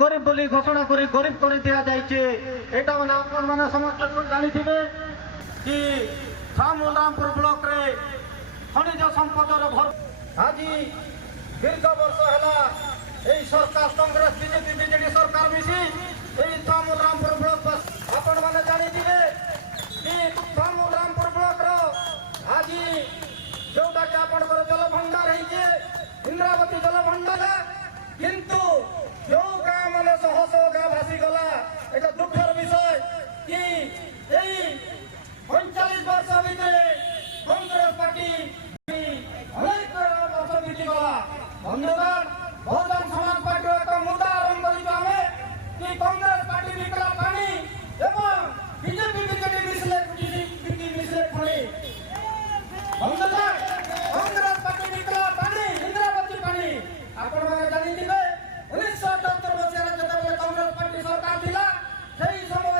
गरीब बोली घोषणा कर गरीब कर दि जाइए एटा मैंने समस्त जानी थे कि रामपुर ब्लॉक रे खनिज संपदर भर आज दीर्घ वर्ष है सरकार कांग्रेस बीजेपी बीजेडी सरकार मिसी रामपुर ब्लॉक आपण मैंने जानी थे कि रामपुर ब्लॉक आज जोटा कि आप जल भंडार है इंद्रावती जल भंडार किंतु जो गाँ मैंने शह शह गाँ भासी गला एक दुखर विषय कि 45 वर्ष भितर कांग्रेस पार्टी अनेक वर्ष बीतीगला बंधुगण बहुजन समाज पार्टी एक मुद्दा आरंभ करें कि कांग्रेस पार्टी निकला पानी एवं बीजेपी बीजेडी मिसले पानी बंधुगण कांग्रेस पार्टी निकला पानी इंद्रावती पानी आपण मैंने जानी थे 1978 मसीह जो कांग्रेस पार्टी सरकार थिला सेही समय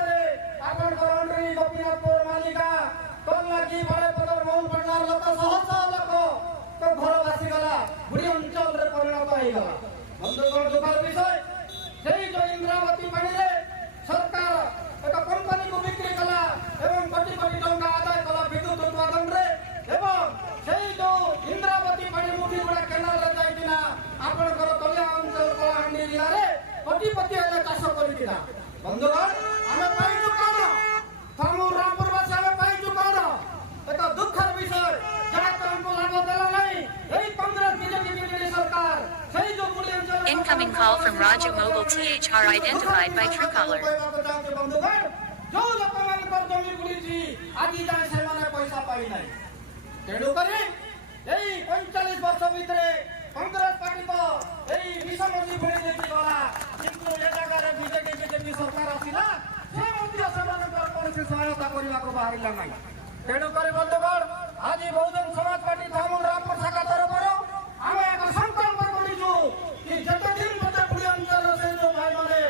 आपंडी गोपीनाथपुर मालिका तलाकी बड़े पदर मौन पटनार लोक शह लोक तो घर भासीगला बुढ़ी अंचल परिणत होगा बंधुगण दुखर विषय से जो इंद्रावती पानी सरकार एक कंपनी को बिक्री कला एवं कोटी कोटी टंका आदाय कला विद्युत उत्पादन एवं से जो इंद्रावती पानी मुठी गुड़ा केनाल जाइना आपणकर तलिया अंचल कलाहांडी जिले कोटिपति हेले चाष कर बंधुगण आम पाइलु कौन रामपुरवासी आम पाइलु कौन एक दुखर विषय जहाँ हमको लाभ देला नहीं यही कांग्रेस बीजेपी बीजेडी सरकार सही जो पूरे अंचल Incoming call from Raja Mobile THR identified by Truecaller. बंधुगण जो लोक मान जमी बुली आज जाए से पैसा पाई ना तेणु करी 45 वर्ष भितर कांग्रेस पार्टी तो यही विषमती भूली देखी गला किंतु ए जगह बीजेपी बीजेपी सरकार आसिला से कौन सहायता करने को बाहर ना तेणुक बंधुगण आज बहुजन समाज पार्टी रामपुर शाखा तरफ आम एक संकल्प करूँ कि जिते दिन मत बुढ़ी अंचल से जो भाई मैंने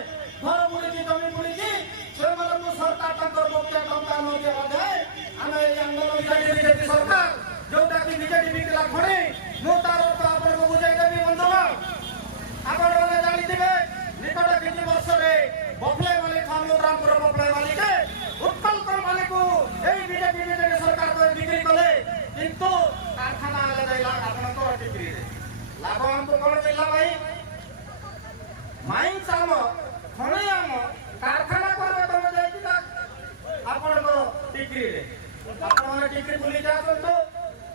घर बुड़ी जमी बुड़ी से सरकार मुख्य टंका न दिया जाए आम आंदोलन बीजेपी सरकार जोटा कि बीजेडी बिकला खणी मु तार आपको बुझाईदेवी बंधुगण आपण मैंने जानी थे निकट किसी वर्ष बफले मालिक रामपुर बफले मालिक उत्कल कंपनी को यही बीजेपी बीजेडी सरकार को बिक्री कले किंतु कारखाना आपंकर बिक्री लाभ हमको कौन मिलला भाई माइंस आम खणी आम कारखाना करवा तुम जाइए आपंकर बिक्री आपने टिक्री बुली जाते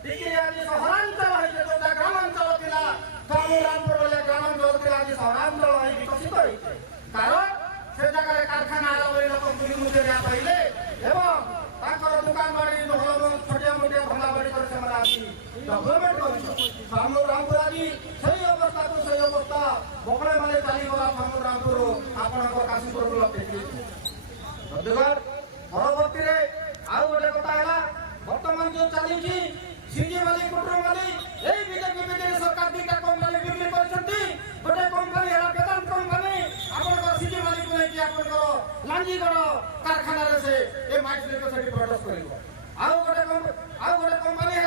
टिक्री आज सहरांचल है जो ग्रामांचल था रामपुर बोले ग्रामांचल थी आज सहरांचल है विकसित होती कारण से जगह कारखाना लोक बुली मुझे पहले एवं दुकान बाड़ी छोटिया मोटिया भंगा बाड़ी डेभलपमेंट कर रामपुर आज सही अवस्था को सही अवस्था बकड़े माले चलीगला रामपुर आपंकर काशीपुर ब्लॉक बंधुगण परवर्ती आउ गोटे कथा है बर्तमान जो चली सीजी माली कुटुर माली यही बीजेपी बीजेडी सरकार दुईटा कंपनी बिक्री गोटे कंपनी है वेदांत कंपनी आपंकर सीजी माली को लेकिन आपंकर लांजीगढ़ कारखाना से ये माइक से प्रडक्ट कर आउ गोटे कंपनी है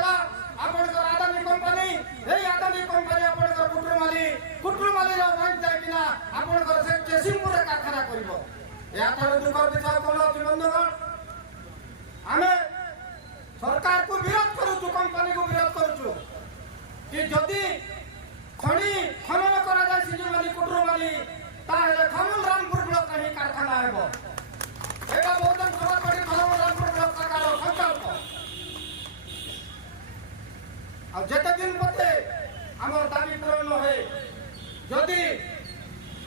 आपंकर आदानी कंपनी यही आदानी कंपनी आपंकर कुटुर माली माइक जाइना आपंकर से केसिंगपुर कारखाना कर दुखर विषय कौन अच्छी बंधुगण आम सरकार को विरोध करूँ कंपनी को विरोध करूँ कि जदि खनि खनन करा सीजी माली कुटुर माली रामपुर ब्लॉक ही कारखाना है बहुजन समाज पार्टी रामपुर ब्लॉक सरकार संकल्प आते दिन मते आम दाबी पूरण है जदि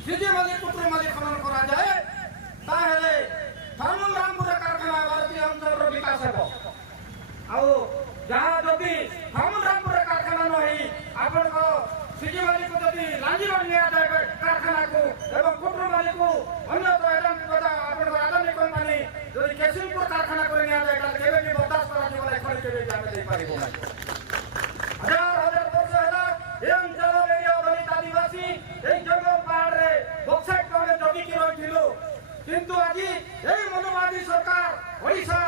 सीजी माली कुटुर माली खनन करा जाए रामपुर कारखाना भारतीय अंचल विकास हो जहाँ जदि रामपुर कारखाना नहीं आपण सीजी माली को जदि लांजीगढ़ लिया जाए कारखाना को एवं कुटुर माली को अन्य आदानी कंपनी जदि केसिंगपुर कारखाना को लिया जाए केवे भी बर्दाश्त करा हजार हजार वर्ष है ये अंचल दलित आदिवासी जंगल पहाड़ बक्साइट को जगिकी रही किंतु आज यही मनोवादी सरकार ओडिशा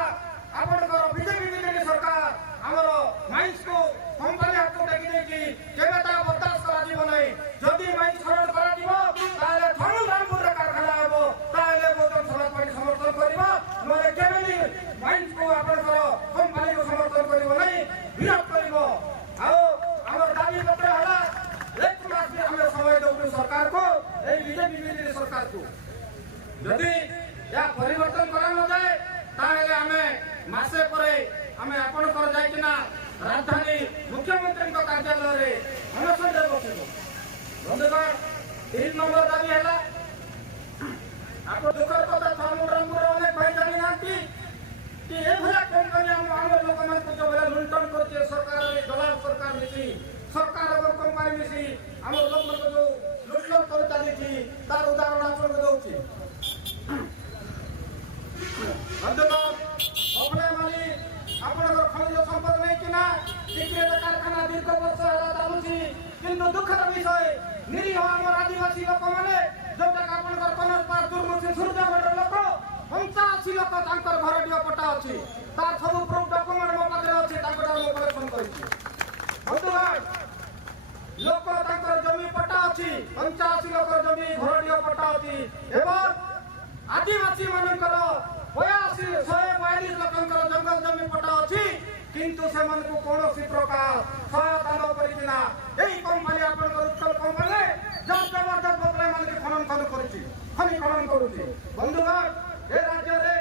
आपंकर बीजेपी बीजेडी सरकार आमर माइंस को कंपनी हाथ को टेकी देखी केवे बर्दाश्त करा नहीं जदि माइंस खनन करा रामपुर बीजेपी सरकार को यदि या परिवर्तन करा न जाए ताहेले हमें मासे परे हमें आपण कर जाय कि ना राजधानी मुख्यमंत्री को कार्यालय रे अनशन दे बसिबो बंधुगण 3 नंबर दाबी हैला आप दुखर कथा थामुरामपुर अनेक भाई जानी नांती कि ए भला कंपनी हम लोक मन को जो बेला लुंटन करते सरकार रे दलाल सरकार मिसी सरकार और कंपनी मिसी हम लोक मन को जो लुटलट करता देखी तार उदाहरण आपन दउची बंधुगण अपने माली आपनकर खनिज संपद नहीं कि ना टिकरे कारखाना दीर्घ वर्ष होला चालुची किंतु दुखर विषय निरीह हमर आदिवासी लोक माने जोटा आपनकर कनर पार दुर्मुखी सूर्यगढ़ लोक 85 लोक तांकर घरटिया पट्टा अछि तार सब प्रूफ डॉक्यूमेंट मो पाखरे अछि तांकर ऑपरेशन करिछि बंधुगण लोक तांकर जमी पट्टा अछि 85 लोक जमी घरटिया पट्टा अछि एवं आदिवासी मानकर 82 लोकंकर जंगल जमी पट्टा अछि किंतु से मन को कोनोसी प्रकार सहायता न करिना एई कंपनी आपन उत्कल कंपनी जब जबरदस्त बपले मन के खनन करिछि खनि खनन करूछि बंधुगण ए राज्य रे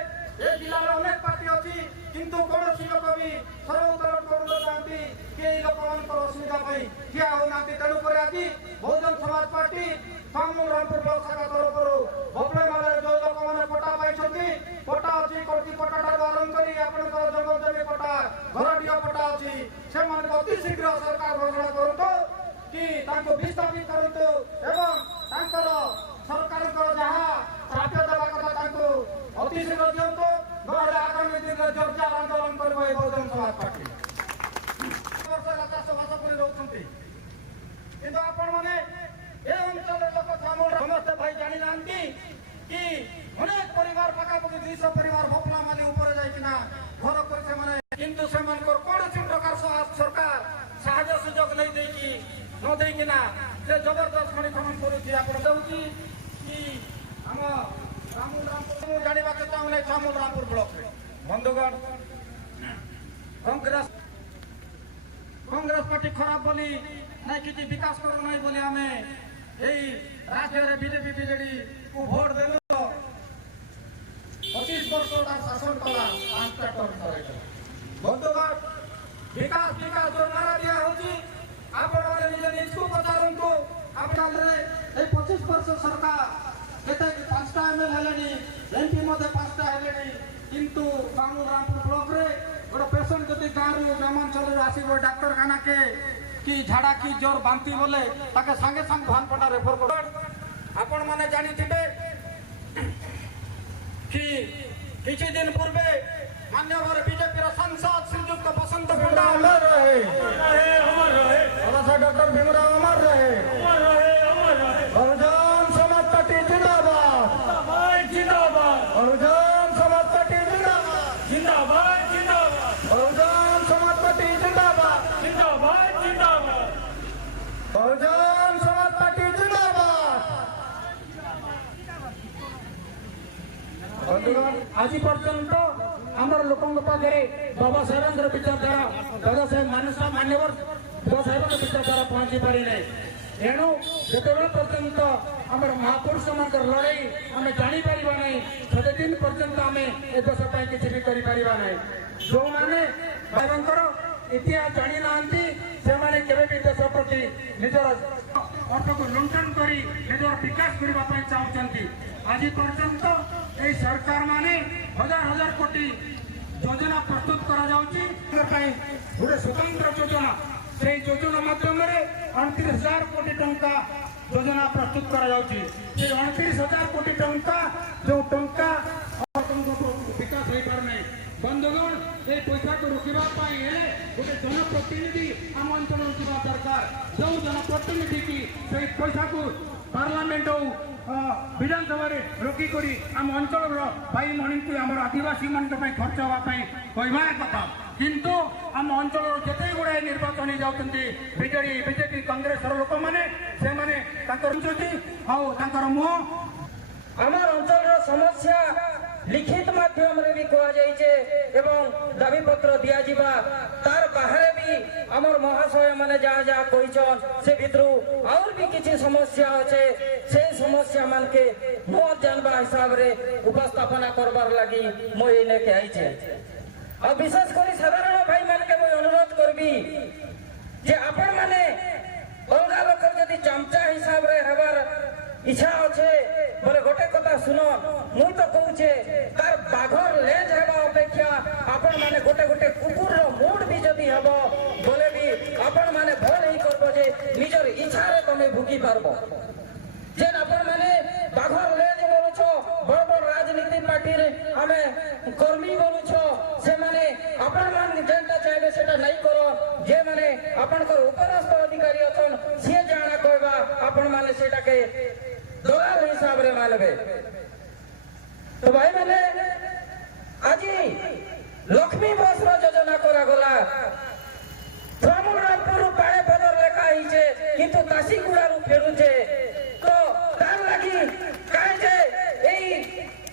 ए जिल्ला रे अनेक पार्टी अछि किंतु कोनोसी लोक भी सर्वोत्तरण करू नांती के लोक मन को असुविधा पई किया हो नांती तेनु करे आदि बहुजन समाज पार्टी थामुरामपुर ब्लॉक शाखा तरफरु बपले माले जो लोक माने पट्टा पाइछथि पट्टा अछि कोटी पट्टा आरंभ करी आपनकर जंगल जमी पट्टा घरटिया पट्टा अछि से मन अति शीघ्र सरकार घोषणा करतो कि ताको विस्थापित करतो एवं तांकर सरकार को जहा प्राप्य देवा कथा ताको अति शीघ्र दियंतो नहले आगामी दिन रे जोरदार आंदोलन करबो ए बहुजन समाज पार्टी वर्ष लका सभा करि रहउछंती किंतु आपण माने ए अंचल लोक थामुर समस्त भाई जानि नांती कि अनेक परिवार पाखापाखि 200 परिवार भपला माली ऊपर जाय किना घर कर से माने किंतु से मन को कोनोसी प्रकार सरकार साहाय्य सुयोग नहीं देकी न देई किना से जबरदस्त खनि खनन करूची आपण दउची कि हम थामुरामपुर जानिबा के चाहले थामुरामपुर ब्लॉक रे बंधुगण कांग्रेस पार्टी खराब बोली नहीं किसी विकास करू नहीं बोली हमें यही राज्य रे बीजेपी बीजेडी को भोट देलो 25 वर्ष शासन कला 5टा टर्म करे बंधुगण विकास जो नारा दिया होची आपण माने निजे निजको पचारंतु आपण रे ए 25 वर्ष सरकार केते 5टा एमएल हेलेनी एमपी मध्ये 5टा हेलेनी किंतु थामुरामपुर ब्लॉक रे गोटे पेशेंट जदि गाँव ग्रामांचल आसो डाक्तर खाना के कि झाड़ा की जोर बांती बोले ताके संगे संग भानपटा रेफर कर आपण माने जानी थिबे कि किछि दिन पूर्वे मान्यवर बीजेपी सांसद श्रीयुक्त बसंत पंडा अमर रहे डॉक्टर भीमराव अमर रहे बहुजन समाज पार्टी जिंदाबाद बहुजन समाज पार्टी जिंदाबाद बहुजन समाज पार्टी जिंदाबाद बहुजन समाज पार्टी जिंदाबाद आज पर्यंत आमर लोकों पाखे बाबा साहेब विचारधारा दादा साहेब मान्यवर बाबा साहेब विचारधारा पहुंची पारि ना एणु जो पर्यंत आम महापुरुष मान लड़ाई आम जापर ना से दिन पर्यंत आम ए देश किसी भी करना जो मैंने भाईर इतिहास जानी ना से देश प्रति निजर अर्थ को लुंठन कर निजर विकास करने चाहते आज पर्यंत ये सरकार माने हजार हजार कोटी योजना प्रस्तुत गोटे स्वतंत्र योजना से योजना माध्यम 29,000 कोटी टंका योजना प्रस्तुत करा 29,000 कोटी टंका जो टंका विकास हो पारना बंधुगण ये पैसा को रोकवाई गोटे जनप्रतिनिधि आम अंचल दरकार जो जनप्रतिनिधि की पैसा को पार्लियामेंट हो विधानसभा रोकिक आम अंचल भाई मणि को आम आदिवासी मान खर्च हाँपाई कहबार कथा किंतु आम अंचल जिते गुड़ाए निर्वाचन जाती बीजेडी बीजेपी कांग्रेस लोक मैंने मुह आम अंचल समस्या লিখিত মাধ্যমে বি কুহযাইছে এবং দাবিপত্র দিয়াযিবা তার বাহারে বি আমার মহাশয় মানে যা যা কইছন সে ভিতরু আর বি কিছু সমস্যা আছে সেই সমস্যা মানকে মো জানবা হিসাবে উপস্থাপনা করবার লাগি মই এনেকে আইছে আর বিশেষ করে সাধারণ ভাই মানকে মই অনুরোধ করবি যে আপন মানে অলগা লোকের যদি চামচা হিসাবে হবার ইচ্ছা আছে বলে গোটে কথা শুন মুই তো কହୁছে তার বাঘর লেজ হেবা অপেক্ষা আপন মানে গোটে গোটে কুকুরর মুড বি যদি হব বলে বি আপন মানে ভল হি করব যে নিজের ইচ্ছারে তুমি ভুকি পারব যে আপন মানে বাঘর লেজ বলুছ বড় বড় রাজনীতি পার্টির আমি কর্মী বলুছ সে মানে আপন মানে যেটা চাইবে সেটা নাই কর যে মানে আপনার উপরস্থ অধিকারী অছন সে জানা কইবা আপন মানে সেটাকে দলাল হিসাবে মানবে তো ভাই মানে আজি লক্ষ্মী বস যোজনা করা গলা রামপুর পাড়ে পদর লেখা হইছে কিন্তু কাশিগুড়ারু ফেরুছে তো তার লাগি কাই যে এই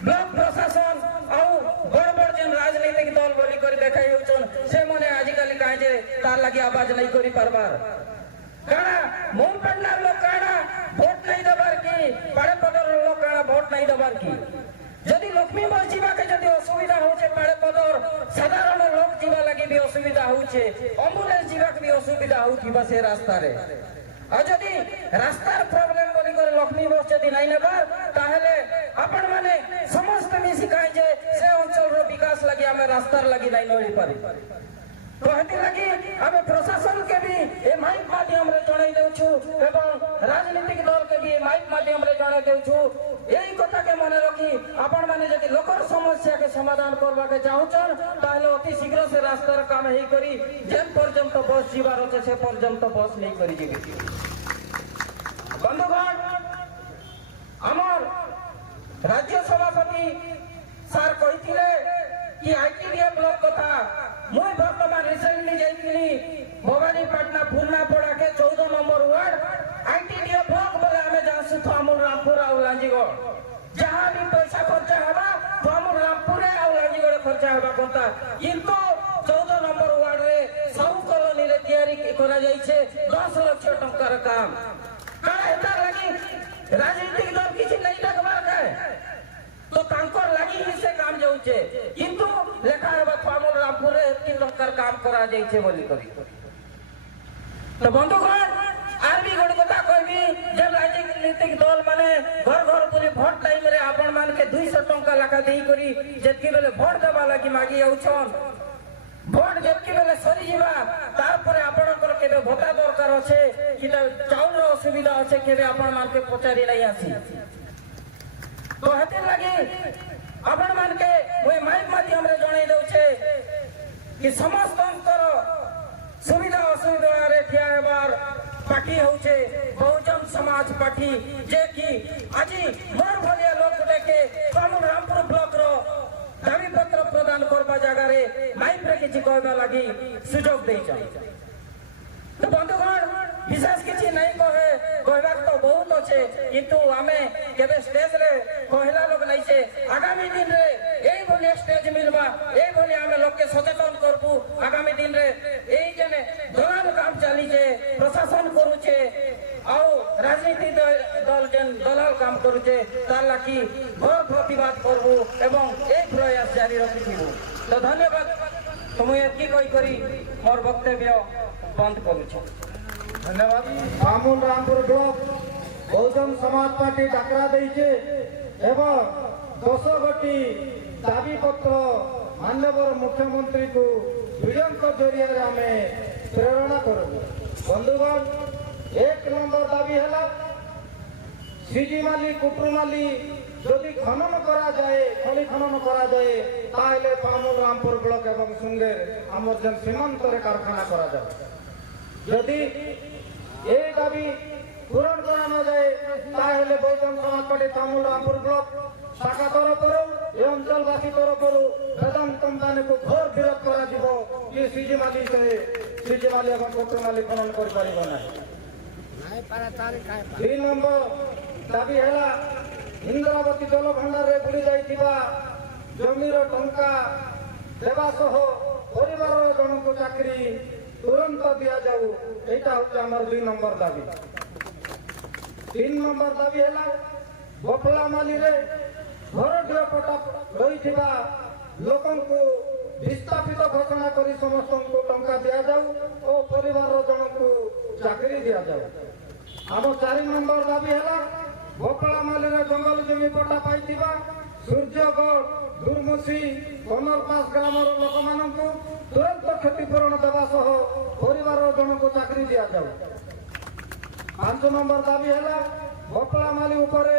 ব্লক প্রশাসন আউ বড় বড় যেন রাজনৈতিক দল বলি করে দেখাই হউছন সে মনে আজিকালি কাই যে তার লাগি আওয়াজ নাই করি পারবার কারণ মোম পান্নার লোক কারণ ভোট নাই দেবার কি পাড়ে পদর লোক কারণ ভোট নাই দেবার কি যদি লক্ষ্মী বস যাকে যদি অসুবিধা হচ্ছে পাড়ে পদর সাধারণ লোক যা লাগি বি অসুবিধা হচ্ছে অ্যাম্বুলেন্স যাকে বি অসুবিধা হউথিবা সে রাস্তারে আর যদি রাস্তার প্রবলেম বলি করে লক্ষ্মী বস যদি নাই নেবার তাহলে আপন মানে সমস্ত মিশি কাই যে সে অঞ্চলর বিকাশ লাগি আমি রাস্তার লাগি নাই নড়ি পারি তো হেতি লাগি আমি প্রশাসনকে বি এই মাইক মাধ্যমে জনাই দেউছু এবং রাজনৈতিক দলকে বি মাইক মাধ্যমে জনাই দেউছু এই কথাকে মনে রাখি আপন মানে যদি লোকর সমস্যাকে সমাধান করবাকে চাহুছন তাহলে অতি শীঘ্র সে রাস্তার কাম হেই করি যে পর্যন্ত বস যাবার আছে সে পর্যন্ত বস নেই করি যাবে বন্ধুগণ আমার রাজ্য সভাপতি স্যার কইছিলে কি আইটিডিএ ব্লক কথা মুই বর্তমান রিসেন্টলি যাইছিলি ভবানীপাটনা ফুলনাপড়াকে 14 নম্বর ওয়ার্ড আইটিডিএ ব্লক বলে আমি জানছি তো আমুল রামপুর আউ লাঞ্জিগড় যাহা বি পয়সা খরচা হবা তো আমুল রামপুরে আউ লাঞ্জিগড়ে খরচা হবা কথা কিন্তু 14 নম্বর ওয়ার্ড রে সব কলোনি রে তৈরি করা যাইছে 10 লক্ষ টাকার কাম কারণ এটা লাগি রাজনৈতিক দল কিছু নাই দেখবার কায় তো তাঙ্কর লাগি হি সে কাম যাউছে কিন্তু লেখা হেবা আমুল রামপুরে 3 লক্ষর কাম করা যাইছে বলি করি তো বন্ধুগণ আর বি গোটে কথা কইবি যে রাজনৈতিক দল মানে ঘর ঘর বলি ভোট টাইম রে আপন মানকে 200 টাকা লেখা দেই করি যেতকি বেলে ভোট দেবা লাগি মাগি আউছন ভোট যেতকি বেলে সরি যাবা তারপরে আপনার কেবে ভোটা দরকার আছে কিটা চাউলের অসুবিধা আছে কেবে আপন মানকে পচারি নাই আসি তো হেতে লাগি আপন মানকে ওই মাইক মাধ্যমে জনাই দেউছে কি সমস্তଙ୍କର সুবিধা অসুবিধারে ঠিয়া হেবার পার্টি হচ্ছে বহুজন সমাজ পার্টি যে কি আজি মোর ভলিয়া লোক গুটেকে আমুল রামপুর ব্লকর দাবিপত্র প্রদান করবা জায়গারে মাইকরে কিছু কইবা লাগি সুযোগ দেইছ তো বন্ধুগণ বিশেষ কিছু নাই কহে কহবার তো বহুত আছে কিন্তু আমি কেবে স্টেজ রে কহিলা লোক নাইছে আগামী দিন রে এই বলি স্টেজ মিলবা এই বলি আমি লোককে সচেতন করবু আগামী দিন রে এই জেনে দলাল কাম চালিছে প্রশাসন করুছে আও রাজনীতি দল যেন দলাল কাম করুছে তার লাগি ঘোর প্রতিবাদ করবু এবং এই প্রয়াস জারি রাখিবু তো ধন্যবাদ তুমি এতকি কই করি মোর বক্তব্য বন্ধ করুছি ধন্যবাদ আমুল রামপুর ব্লক বহুজন সমাজ পার্টি ডাকরা দিয়েছে এবং 10 গোটি দাবিপত্র মাননীয় মুখ্যমন্ত্রী को ভিডিওଙ୍କ জরিয়ারে আমি প্রেরণা করব বন্ধুগণ 1 নম্বর দাবি হলা সিজিমালি কুটুমালি যদি খনন করা যায় খনি খনন করা যায় তাহলে আমুল রামপুর ব্লক এবং সঙ্গে আমার যেন সীমান্তরে কারখানা করা যাবে যদি এই দাবি পূরণ করানো যায় তাহলে বহুজন সমাজ পার্টি আমুল রামপুর ব্লক শাখা তরফରୁ এই অঞ্চলবাসী তরফରୁ বেদান্ত কোম্পানিକୁ ঘোর বিରୋଧ କରାଯିବ କି ସିଜିମାଲି ଏବଂ କୁଟୁମାଲି ଖନନ କରିପାରିବ ନାହିଁ 2 নম্বର ଦାବି ହେଲା ଇନ୍ଦ୍ରାବତୀ ଜଳ ଭଣ୍ଡାରରେ ବୁଡ଼ି ଯାଇଥିବା ଜମିର ଟଙ୍କା ଦେବା ସହ ପରିବାରର ଜଣଙ୍କୁ ଚାକିରି ତୁରନ୍ତ ଦିଆଯାଉ। ଏଇଟା ହଉଛି ଆମର 2 ନମ୍ବର ଦାବି। 3 ନମ୍ବର ଦାବି ହେଲା ବଫଳାମାଲିରେ ଘରଟିଏ ପଟା ରହିଥିବା ଲୋକଙ୍କୁ ବିସ୍ଥାପିତ ଘୋଷଣା କରି ସମସ୍ତଙ୍କୁ ଟଙ୍କା ଦିଆଯାଉ ଓ ପରିବାରର ଜଣଙ୍କୁ ଚାକିରି ଦିଆଯାଉ। ଆମ 4 ନମ୍ବର ଦାବି ହେଲା ବଫଳାମାଲିରେ ଜଙ୍ଗଲ ଜମି ପଟା ପାଇଥିବା ସୂର୍ଯ୍ୟଗଡ଼, ଦୁର୍ମୁଷି, କନରପାସ ଗ୍ରାମର ଲୋକମାନଙ୍କୁ ତୁରନ୍ତ କ୍ଷତିପୂରଣ ଦେବା ସହ ପରିବାରର ଜଣଙ୍କୁ ଚାକିରି ଦିଆଯାଉ। 5 ନମ୍ବର ଦାବି ହେଲା ବଫଳାମାଲି ଉପରେ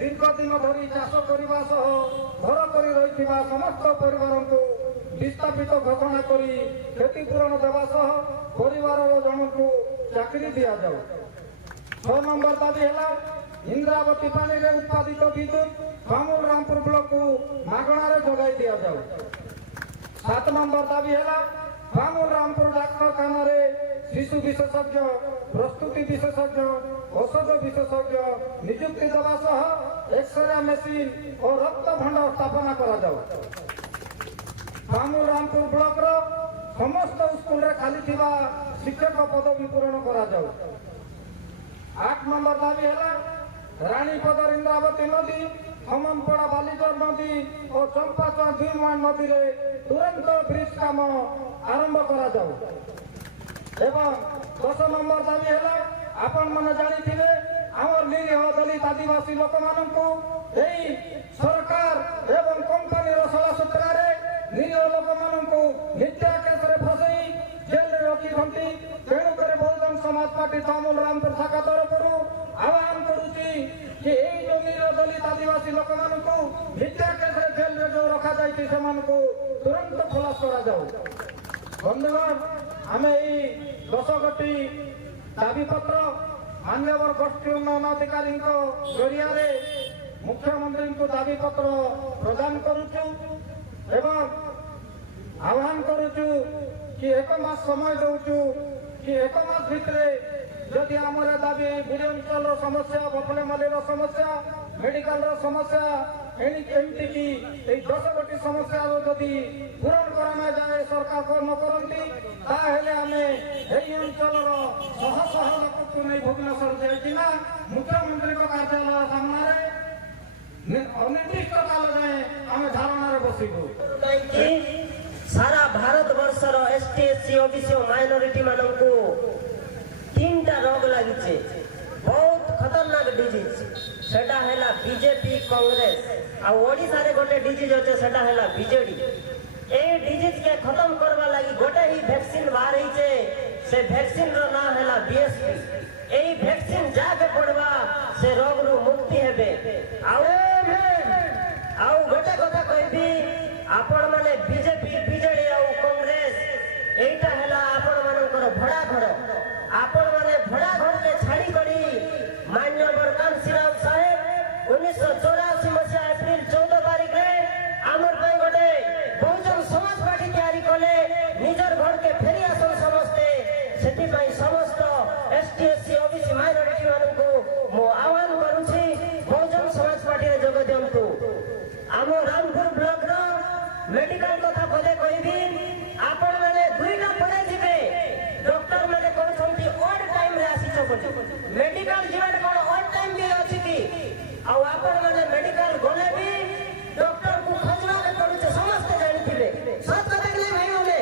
ଦୀର୍ଘ ଦିନ ଧରି ଚାଷ କରିବା ସହ ଘର କରି ରହିଥିବା ସମସ୍ତ ପରିବାରଙ୍କୁ ବିସ୍ଥାପିତ ଘୋଷଣା କରି କ୍ଷତିପୂରଣ ଦେବା ସହ ପରିବାରର ଜଣଙ୍କୁ ଚାକିରି ଦିଆଯାଉ। 6 ନମ୍ବର ଦାବି ହେଲା ଇନ୍ଦ୍ରାବତୀ ପାଣିରେ ଉତ୍ପାଦିତ ବିଦ୍ୟୁତ୍ ବାମୁଲ ରାମପୁର ବ୍ଲକକୁ ମାଗଣାରେ ଯୋଗାଇ ଦିଆଯାଉ। 7 ନମ୍ବର ଦାବି ହେଲା ବାମୁଲ ରାମପୁର ଡାକ୍ତରଖାନାରେ ଶିଶୁ ବିଶେଷଜ୍ଞ, ପ୍ରସ୍ତୁତି ବିଶେଷଜ୍ଞ, ଔଷଧ ବିଶେଷଜ୍ଞ ନିଯୁକ୍ତି ଦେବା ସହ ଏକ୍ସରେ ମେସିନ୍ ଓ ରକ୍ତ ଭଣ୍ଡାର ସ୍ଥାପନ କରାଯାଉ। ବାମୁଲ ରାମପୁର ବ୍ଲକର ସମସ୍ତ ସ୍କୁଲରେ ଖାଲି ଥିବା ଶିକ୍ଷକ ପଦବୀ ପୂରଣ କରାଯାଉ। 8 ନମ୍ବର ଦାବି ହେଲା ରାଣୀପଦର ଇନ୍ଦ୍ରାବତୀ ନଦୀ, ହମନପଡ଼ା ବାଲିଜର ନଦୀ ଓ ଚମ୍ପାଚର 2 ନୂଆ ନଦୀରେ ତୁରନ୍ତ ବ୍ରିଜ କାମ ଆରମ୍ଭ କରାଯାଉ। ଏବଂ 10 ନମ୍ବର ଦାବି ହେଲା ଆପଣମାନେ ଜାଣିଥିବେ ଆମର ନିରୀହ ଦଳିତ ଆଦିବାସୀ ଲୋକମାନଙ୍କୁ ଏହି ସରକାର ଏବଂ କମ୍ପାନୀର ସଲାସୂତ୍ରରେ ନିରୀହ ଲୋକମାନଙ୍କୁ ମିଥ୍ୟା କେସରେ ଫସାଇ ଜେଲରେ ରଖିଛନ୍ତି। ତେଣୁକରି ବହୁଜନ ସମାଜ ପାର୍ଟି ବାମୁଲ ରାମପୁର ଶାଖା ତରଫରୁ ଆହ୍ୱାନ କରୁଛି ଯେ ଏଇ ଯୋଉ ନିରୀହ ଦଳିତ ଆଦିବାସୀ ଲୋକମାନଙ୍କୁ ମିଥ୍ୟା କେସରେ ଜେଲରେ ଯୋଉ ରଖାଯାଇଛି ସେମାନଙ୍କୁ ତୁରନ୍ତ ଖଲାସ କରାଯାଉ। ବନ୍ଧୁଗଣ, ଆମେ ଏଇ 10 ଗୋଟି ଦାବିପତ୍ର ମାନ୍ୟବର ଗୋଷ୍ଠୀ ଉନ୍ନୟନ ଅଧିକାରୀଙ୍କ ଜରିଆରେ ମୁଖ୍ୟମନ୍ତ୍ରୀଙ୍କୁ ଦାବିପତ୍ର ପ୍ରଦାନ କରୁଛୁ ଏବଂ ଆହ୍ୱାନ କରୁଛୁ କି 1 ମାସ ସମୟ ଦଉଛୁ କି 1 ମାସ ଭିତରେ ଯଦି ଆମର ଦାବି ବିଡି ଅଞ୍ଚଳର ସମସ୍ୟା, ବଫଳାମାଲିର ସମସ୍ୟା, ମେଡିକାଲର ସମସ୍ୟା, ଏମିତିକି ଏଇ 10 ଗୋଟି ସମସ୍ୟାର ଯଦି ପୂରଣ କରାଯାଏ ସରକାର ନ କରନ୍ତି ତାହେଲେ ଆମେ ଏହି ଅଞ୍ଚଳର ଶହ ଶହ ଲୋକଙ୍କୁ ନେଇ ଭୁବନେଶ୍ୱର ଯାଇକିନା ମୁଖ୍ୟମନ୍ତ୍ରୀଙ୍କ କାର୍ଯ୍ୟାଳୟ ସାମ୍ନାରେ ଅନିର୍ଦ୍ଦିଷ୍ଟ କାଳ ଯାଏଁ ଆମେ ଧାରଣାରେ ବସିବୁ। सारा भारत वर्षर एसटी एससी ओबीसी और माइनॉरिटी मानक 3टा रोग लगी बहुत खतरनाक डिजीज सेटा हैला बीजेपी कांग्रेस आ ओडिसा रे गोटे डिजीज होचे सेटा हैला बीजेडी। ए डिजीज के खत्म करवा लगी गोटे ही वैक्सीन बाहर हिचे से वैक्सीन रो ना हैला बीएसपी। ए वैक्सीन जाके पड़वा से रोग रू मुक्ति हेबे। आउ गोटे कथा कहबी आपण माने बीजेपी बीजेडी आ कांग्रेस एटा हैला आपण मानकर भड़ा घर। आपण माने भड़ा घर के छाड़ी करी मान्यवर कांशीराम साहेब 1984 मसीहा एप्रिल 14 तारीख रे आमर पे गोटे बहुजन समाज पार्टी तैयारी कले निजर घर के फेरी आसन समस्ते सेति पई समस्त एसटी एससी ओबीसी माइनॉरिटी माननको मो आह्वान करूछी बहुजन समाज पार्टी रे जोग दियंतु। आमो रामपुर ब्लॉक रो मेडिकल कथा पदे कहबी आपण माने 2टा पड़े जिबे डॉक्टर माने कहछंती ऑड टाइम रे आसी छ मेडिकल जीवन कोन ऑड टाइम भी अछि की आ आपण माने मेडिकल गले भी डॉक्टर को खोजवा के पड़ुछ समस्त जानिथिबे सब कथा के भाई होले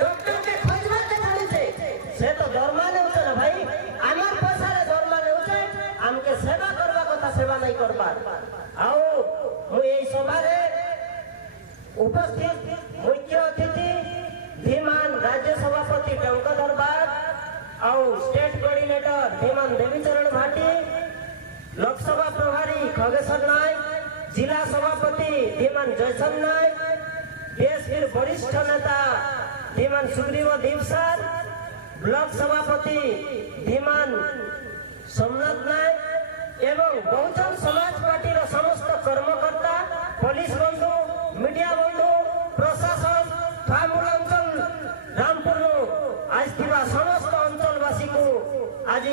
डॉक्टर के खोजवा के पड़ुछ से तो दरमा नेउछ ना भाई आमार पैसा रे दरमा नेउछ हमके सेवा करबा कथा सेवा नहीं करबा। आओ मु एई सभा रे उपस्थित मुख्य अतिथि धीमान राज्य सभापति टंकधर बाग और स्टेट कोऑर्डिनेटर धीमान देवीचरण भाटी, लोकसभा प्रभारी खगेश्वर नायक, जिला सभापति धीमान जयसन नायक, बीएसपीर वरिष्ठ नेता धीमान सुग्रीव दीपसार, ब्लॉक सभापति धीमान सोमनाथ नायक एवं बहुजन समाज पार्टी समस्त कर्मकर्ता, पुलिस बंधु, मीडिया बंधु, प्रशासन फामुल अंचल रामपुर आज समस्त अंचलवासी को आज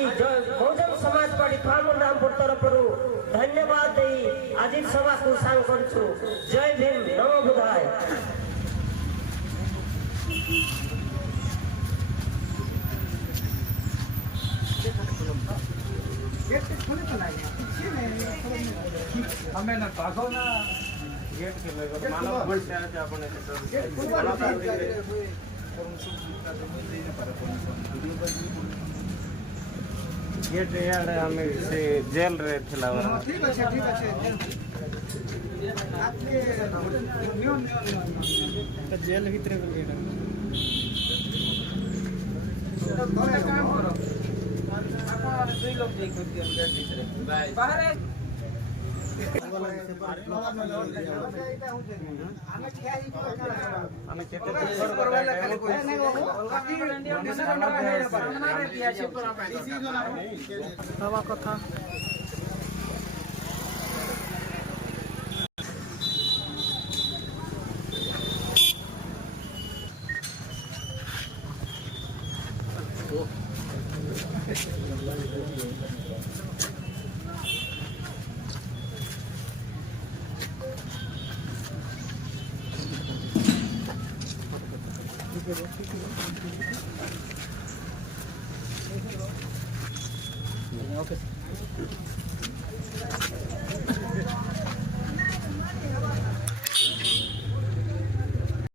बहुजन समाज पार्टी फामुल रामपुर तरफ धन्यवाद दे ଆଜି ସଭାକୁ ସାଙ୍ଗ କରୁଛୁ। ଜୟ ଭୀମ, ନମୋ ବୁଦ୍ଧାୟ। ଆମେ ନା ପାଗ ନା गेट के लगे मानव भूल से आते अपन गेट यार हमें से जेल रे थिला ठीक আছে ঠিক আছে আপনি নিয়ন জেল ভিতরে এটা কাম করো আপনার দুই লোক যাই করে দিন গেট ভিতরে বাইরে ଆମେ କେତେ ଦିନ କରବାଇଲା ଖାଲି ହବା କଥା Okay.